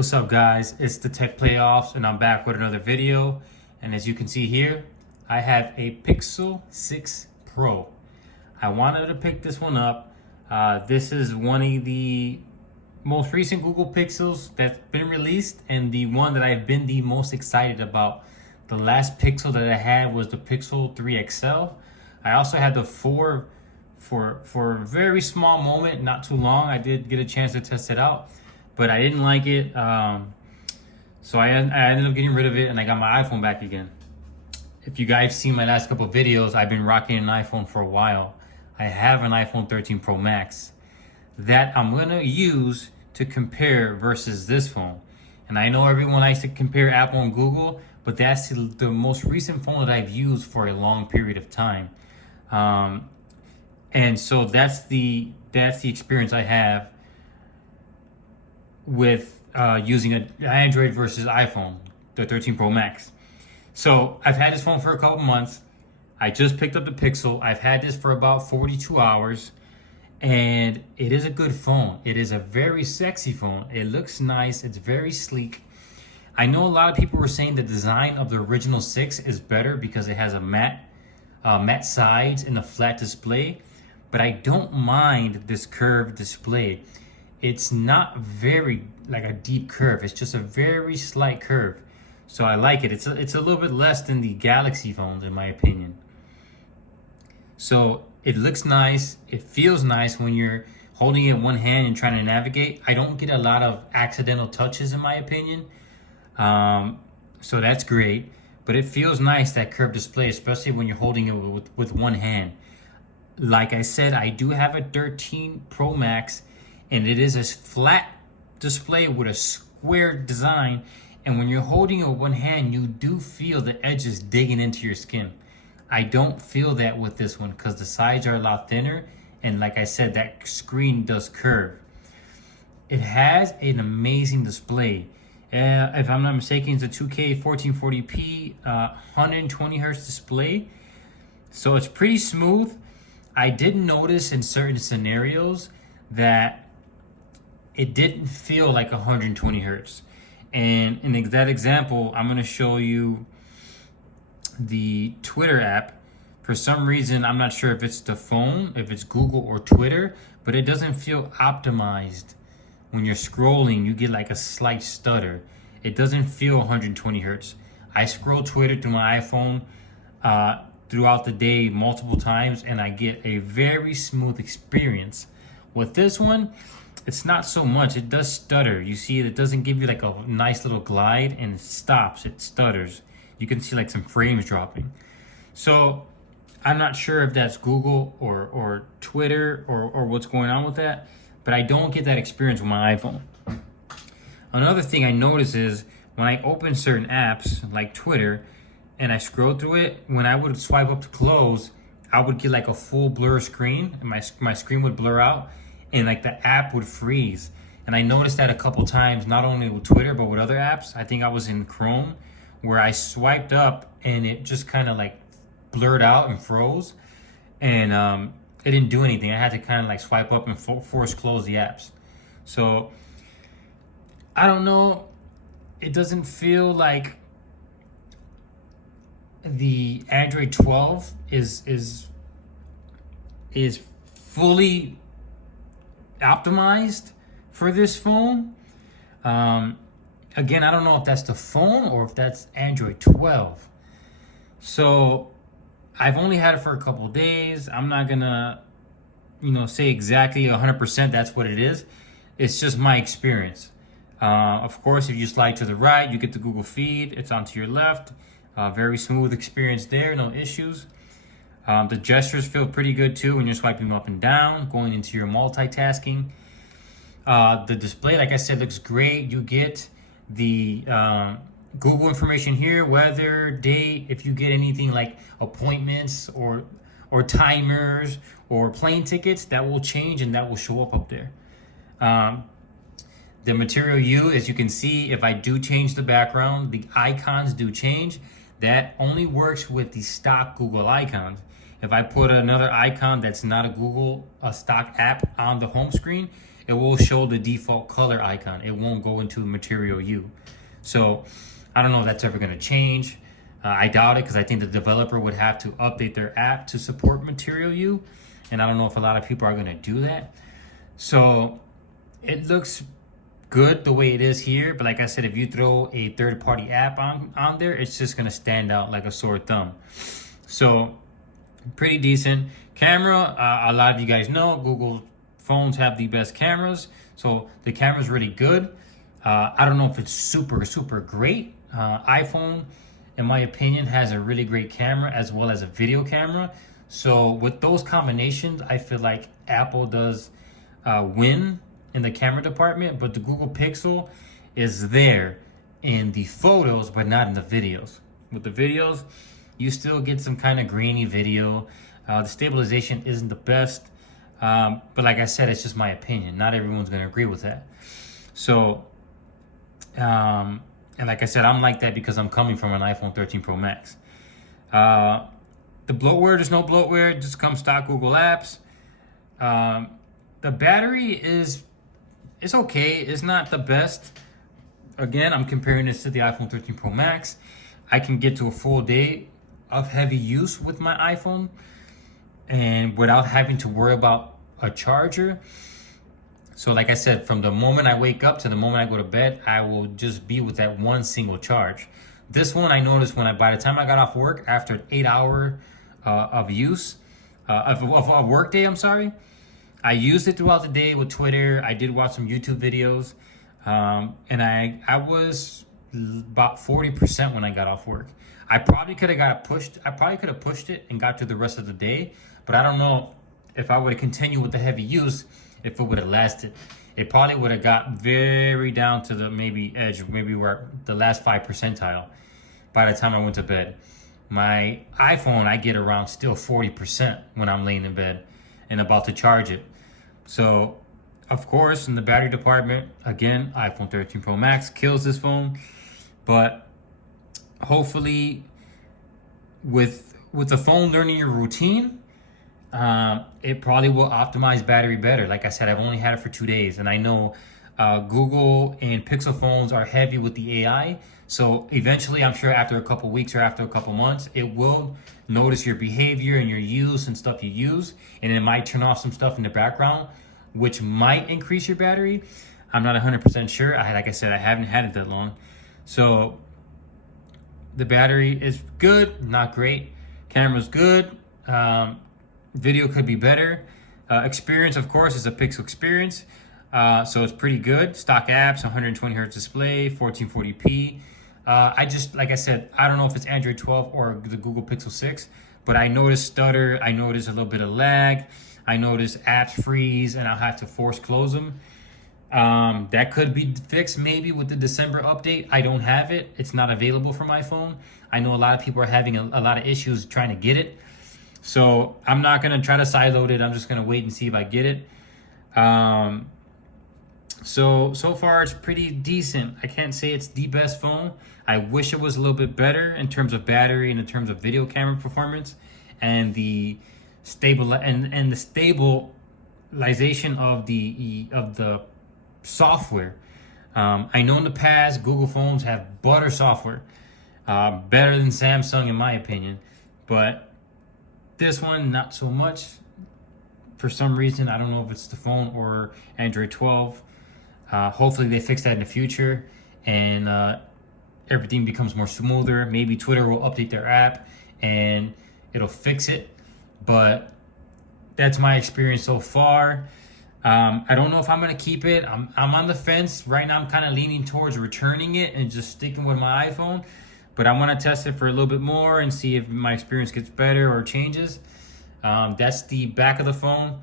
What's up, guys? It's the Tech Playoffs, and I'm back with another video. And as you can see here, I have a Pixel 6 Pro. I wanted to pick this one up. This is one of the most recent Google Pixels that's been released, and the one that I've been the most excited about. The last Pixel that I had was the Pixel 3 XL. I also had the 4 for a very small moment, not too long. I did get a chance to test it out, but I didn't like it. So I ended up getting rid of it, and I got my iPhone back again. If you guys seen my last couple of videos, I've been rocking an iPhone for a while. I have an iPhone 13 Pro Max that I'm gonna use to compare versus this phone. And I know everyone likes to compare Apple and Google, but that's the most recent phone that I've used for a long period of time. And so that's the experience I have with using an Android versus iPhone, the 13 Pro Max. So I've had this phone for a couple months. I just picked up the Pixel. I've had this for about 42 hours, and it is a good phone. It is a very sexy phone. It looks nice. It's very sleek. I know a lot of people were saying the design of the original 6 is better because it has a matte sides and a flat display, but I don't mind this curved display. It's not very like a deep curve. It's just a very slight curve. So I like it. It's a little bit less than the Galaxy phones, in my opinion. So it looks nice. It feels nice when you're holding it in one hand and trying to navigate. I don't get a lot of accidental touches, in my opinion. So that's great. But it feels nice, that curved display, especially when you're holding it with one hand. Like I said, I do have a 13 Pro Max, and it is a flat display with a square design. And when you're holding it with one hand, you do feel the edges digging into your skin. I don't feel that with this one because the sides are a lot thinner. And like I said, that screen does curve. It has an amazing display. If I'm not mistaken, it's a 2K 1440p 120 hertz display. So it's pretty smooth. I did notice in certain scenarios that it didn't feel like 120 hertz. And in that example, I'm going to show you the Twitter app. For some reason, I'm not sure if it's the phone, if it's Google or Twitter, but it doesn't feel optimized. When you're scrolling, you get like a slight stutter. It doesn't feel 120 hertz. I scroll Twitter through my iPhone throughout the day multiple times, and I get a very smooth experience. With this one, it's not so much. It does stutter. You see, it doesn't give you like a nice little glide, and it stops. It stutters. You can see like some frames dropping. So I'm not sure if that's Google or Twitter or what's going on with that, but I don't get that experience with my iPhone. Another thing I notice is when I open certain apps like Twitter and I scroll through it, when I would swipe up to close, I would get like a full blur screen, and my screen would blur out, and like the app would freeze. And I noticed that a couple times, not only with Twitter, but with other apps. I think I was in Chrome, where I swiped up and it just kind of like blurred out and froze. And it didn't do anything. I had to kind of like swipe up and force close the apps. So I don't know. It doesn't feel like the Android 12 is fully optimized for this phone. Again, I don't know if that's the phone or if that's Android 12. So I've only had it for a couple of days. I'm not gonna, say exactly 100% that's what it is. It's just my experience. Of course, if you slide to the right, you get the Google feed. It's onto your left. Very smooth experience there, no issues. The gestures feel pretty good too when you're swiping up and down, going into your multitasking. The display, like I said, looks great. You get the Google information here, weather, date. If you get anything like appointments or timers or plane tickets, that will change and that will show up there. The material U, as you can see, if I do change the background, the icons do change. That only works with the stock Google icons. If I put another icon that's not a Google stock app on the home screen, it will show the default color icon. It won't go into Material U. So I don't know if that's ever going to change. I doubt it, because I think the developer would have to update their app to support Material U, and I don't know if a lot of people are going to do that. So it looks good the way it is here, but like I said, if you throw a third-party app on there, it's just going to stand out like a sore thumb. So pretty decent camera. A lot of you guys know Google phones have the best cameras, so the camera's really good. I don't know if it's super great. iPhone, in my opinion, has a really great camera as well as a video camera. So with those combinations, I feel like Apple does win in the camera department, but the Google Pixel is there in the photos, but not in the videos. With the videos, you still get some kind of grainy video. The stabilization isn't the best, but like I said, it's just my opinion. Not everyone's going to agree with that. So, and like I said, I'm like that because I'm coming from an iPhone 13 Pro Max. The bloatware, there's no bloatware. It just comes stock Google Apps. The battery is okay. It's not the best. Again, I'm comparing this to the iPhone 13 Pro Max. I can get to a full day of heavy use with my iPhone and without having to worry about a charger. So like I said, from the moment I wake up to the moment I go to bed, I will just be with that one single charge. This one I noticed by the time I got off work, after an 8-hour of use, of a work day, I'm sorry, I used it throughout the day with Twitter. I did watch some YouTube videos, and I was about 40% when I got off work. I probably could have pushed it and got through the rest of the day, but I don't know if I would have continued with the heavy use, if it would have lasted. It probably would have got very down to the maybe edge, maybe where the last 5 percentile by the time I went to bed. My iPhone, I get around still 40% when I'm laying in bed and about to charge it. So, of course, in the battery department, again, iPhone 13 Pro Max kills this phone. But hopefully, with the phone learning your routine, it probably will optimize battery better. Like I said, I've only had it for 2 days, and I know Google and Pixel phones are heavy with the AI. So eventually, I'm sure after a couple weeks or after a couple months, it will notice your behavior and your use and stuff you use, and it might turn off some stuff in the background, which might increase your battery. I'm not 100% sure. Like I said, I haven't had it that long. So the battery is good, not great. Camera's good. Video could be better. Experience, of course, is a Pixel experience. So it's pretty good. Stock apps, 120 hertz display, 1440p. Like I said, I don't know if it's Android 12 or the Google Pixel 6, but I noticed stutter. I noticed a little bit of lag. I noticed apps freeze and I'll have to force close them. That could be fixed maybe with the December update. I don't have it. It's not available for my phone. I know a lot of people are having a lot of issues trying to get it. So I'm not going to try to sideload it. I'm just going to wait and see if I get it. So far it's pretty decent. I can't say it's the best phone. I wish it was a little bit better in terms of battery and in terms of video camera performance and the the stabilization of the software. I know in the past Google phones have butter software, better than Samsung in my opinion, but this one not so much. For some reason, I don't know if it's the phone or Android 12. Hopefully they fix that in the future and everything becomes more smoother. Maybe Twitter will update their app and it'll fix it. But that's my experience so far. I don't know if I'm going to keep it. I'm on the fence. Right now, I'm kind of leaning towards returning it and just sticking with my iPhone. But I want to test it for a little bit more and see if my experience gets better or changes. That's the back of the phone.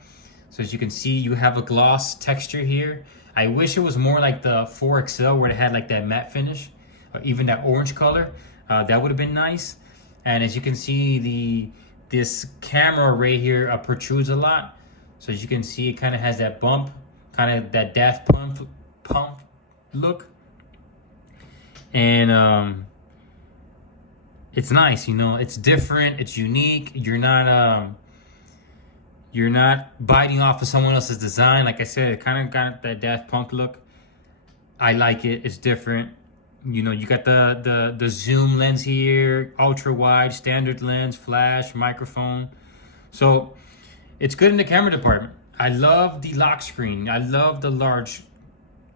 So as you can see, you have a gloss texture here. I wish it was more like the 4 XL where it had like that matte finish, or even that orange color. That would have been nice. And as you can see, this camera array here protrudes a lot. So as you can see, it kind of has that bump, kind of that Daft Punk look. And it's nice, it's different, it's unique. You're not You're not biting off of someone else's design. Like I said, it kind of got that Daft Punk look. I like it. It's different. You know, you got the zoom lens here, ultra wide, standard lens, flash, microphone. So it's good in the camera department. I love the lock screen. I love the large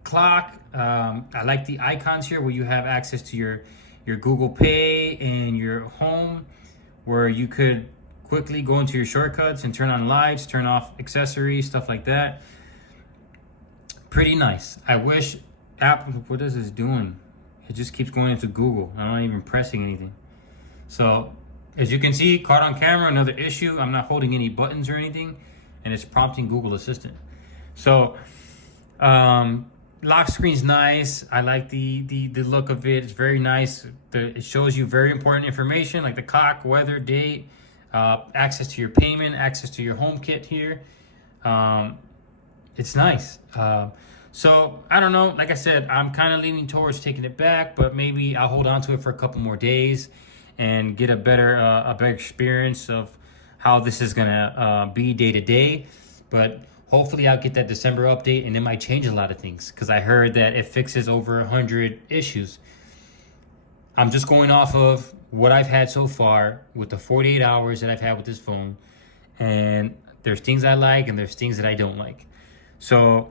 clock. I like the icons here where you have access to your Google Pay and your home, where you could quickly go into your shortcuts and turn on lights, turn off accessories, stuff like that. Pretty nice. I wish Apple, what is this doing? It just keeps going into Google. I'm not even pressing anything. So as you can see, caught on camera, another issue. I'm not holding any buttons or anything, and it's prompting Google Assistant. So lock screen's nice. I like the look of it. It's very nice. It shows you very important information like the clock, weather, date, access to your payment, access to your home kit here. It's nice. So I don't know. Like I said, I'm kind of leaning towards taking it back, but maybe I'll hold on to it for a couple more days and get a better experience of how this is gonna be day to day. But hopefully I'll get that December update, and it might change a lot of things because I heard that it fixes over 100 issues. I'm just going off of what I've had so far with the 48 hours that I've had with this phone, and there's things I like and there's things that I don't like. So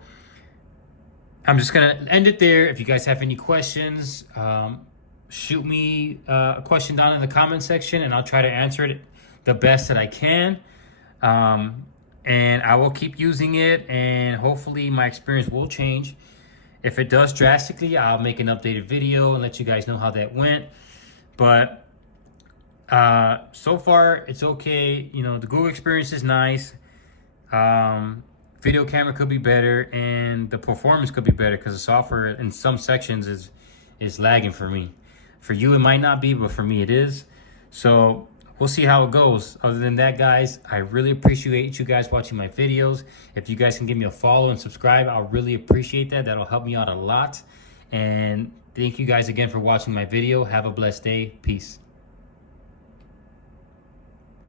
I'm just gonna end it there. If you guys have any questions, shoot me a question down in the comment section, and I'll try to answer it the best that I can. And I will keep using it, and hopefully my experience will change. If it does drastically, I'll make an updated video and let you guys know how that went. But so far, it's okay. You know, the Google experience is nice. Video camera could be better, and the performance could be better because the software in some sections is lagging for me. For you, it might not be, but for me, it is. So we'll see how it goes. Other than that, guys, I really appreciate you guys watching my videos. If you guys can give me a follow and subscribe, I'll really appreciate that. That'll help me out a lot. And thank you guys again for watching my video. Have a blessed day. Peace.